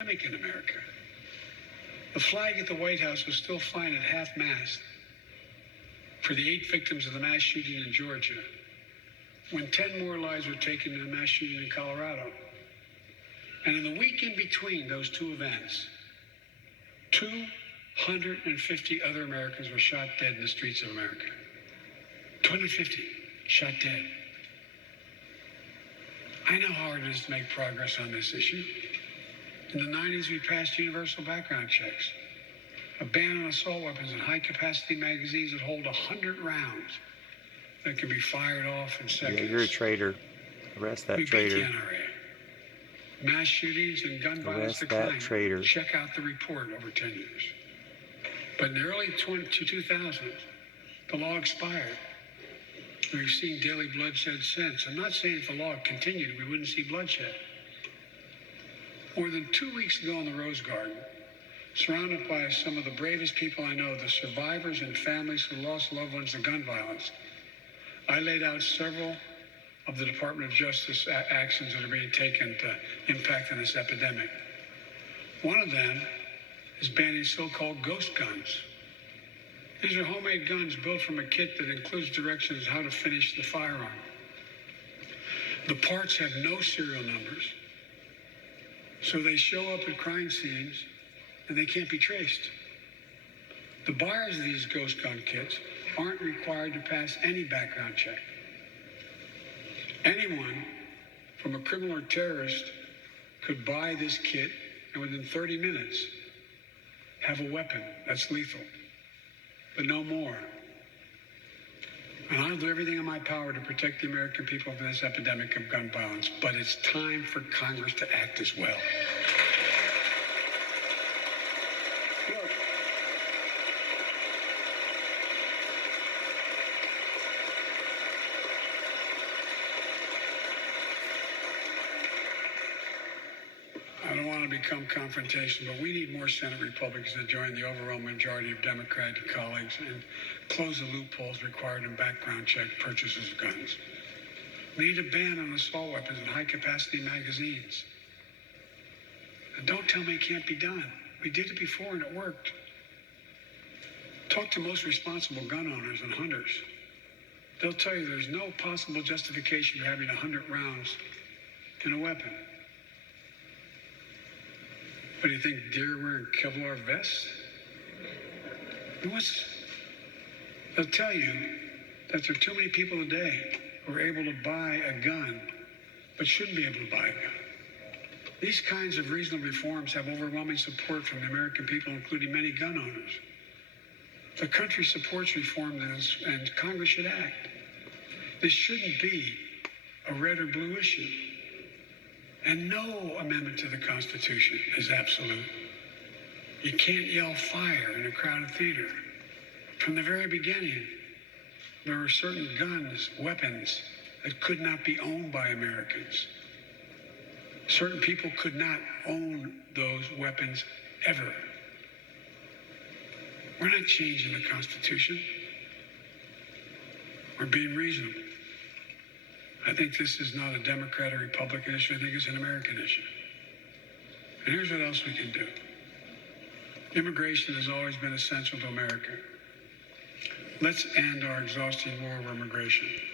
In America. The flag at the White House was still flying at half-mast for the 8 victims of the mass shooting in Georgia, when 10 more lives were taken in a mass shooting in Colorado. And in the week in between those two events, 250 other Americans were shot dead in the streets of America. 250 shot dead. I know how hard it is to make progress on this issue. In the 90s, we passed universal background checks, a ban on assault weapons and high-capacity magazines that hold 100 rounds that can be fired off in seconds. Yeah, you're a traitor. Arrest that traitor. We beat the NRA. Mass shootings and gun violence declined. Arrest that traitor. Check out the report over 10 years. But in the early 2000s, the law expired. We've seen daily bloodshed since. I'm not saying if the law continued, we wouldn't see bloodshed. More than 2 weeks ago in the Rose Garden, surrounded by some of the bravest people I know, the survivors and families who lost loved ones to gun violence, I laid out several of the Department of Justice actions that are being taken to impact on this epidemic. One of them is banning so-called ghost guns. These are homemade guns built from a kit that includes directions on how to finish the firearm. The parts have no serial numbers, so they show up at crime scenes and they can't be traced. The buyers of these ghost gun kits aren't required to pass any background check. Anyone, from a criminal or terrorist, could buy this kit and within 30 minutes have a weapon that's lethal, but no more. And I'll do everything in my power to protect the American people from this epidemic of gun violence, but it's time for Congress to act as well. Look, I don't want to become confrontational, but we need more Senate Republicans to join the overwhelming majority of Democratic colleagues and close the loopholes required in background check purchases of guns. We need a ban on assault weapons and high-capacity magazines. And don't tell me it can't be done. We did it before and it worked. Talk to most responsible gun owners and hunters. They'll tell you there's no possible justification for having 100 rounds in a weapon. What do you think, deer wearing Kevlar vests? They'll tell you that there are too many people today who are able to buy a gun, but shouldn't be able to buy a gun. These kinds of reasonable reforms have overwhelming support from the American people, including many gun owners. The country supports reform, and Congress should act. This shouldn't be a red or blue issue. And no amendment to the Constitution is absolute. You can't yell fire in a crowded theater. From the very beginning, there were certain guns, weapons, that could not be owned by Americans. Certain people could not own those weapons ever. We're not changing the Constitution. We're being reasonable. I think this is not a Democrat or Republican issue. I think it's an American issue. And here's what else we can do. Immigration has always been essential to America. Let's end our exhausting war over immigration.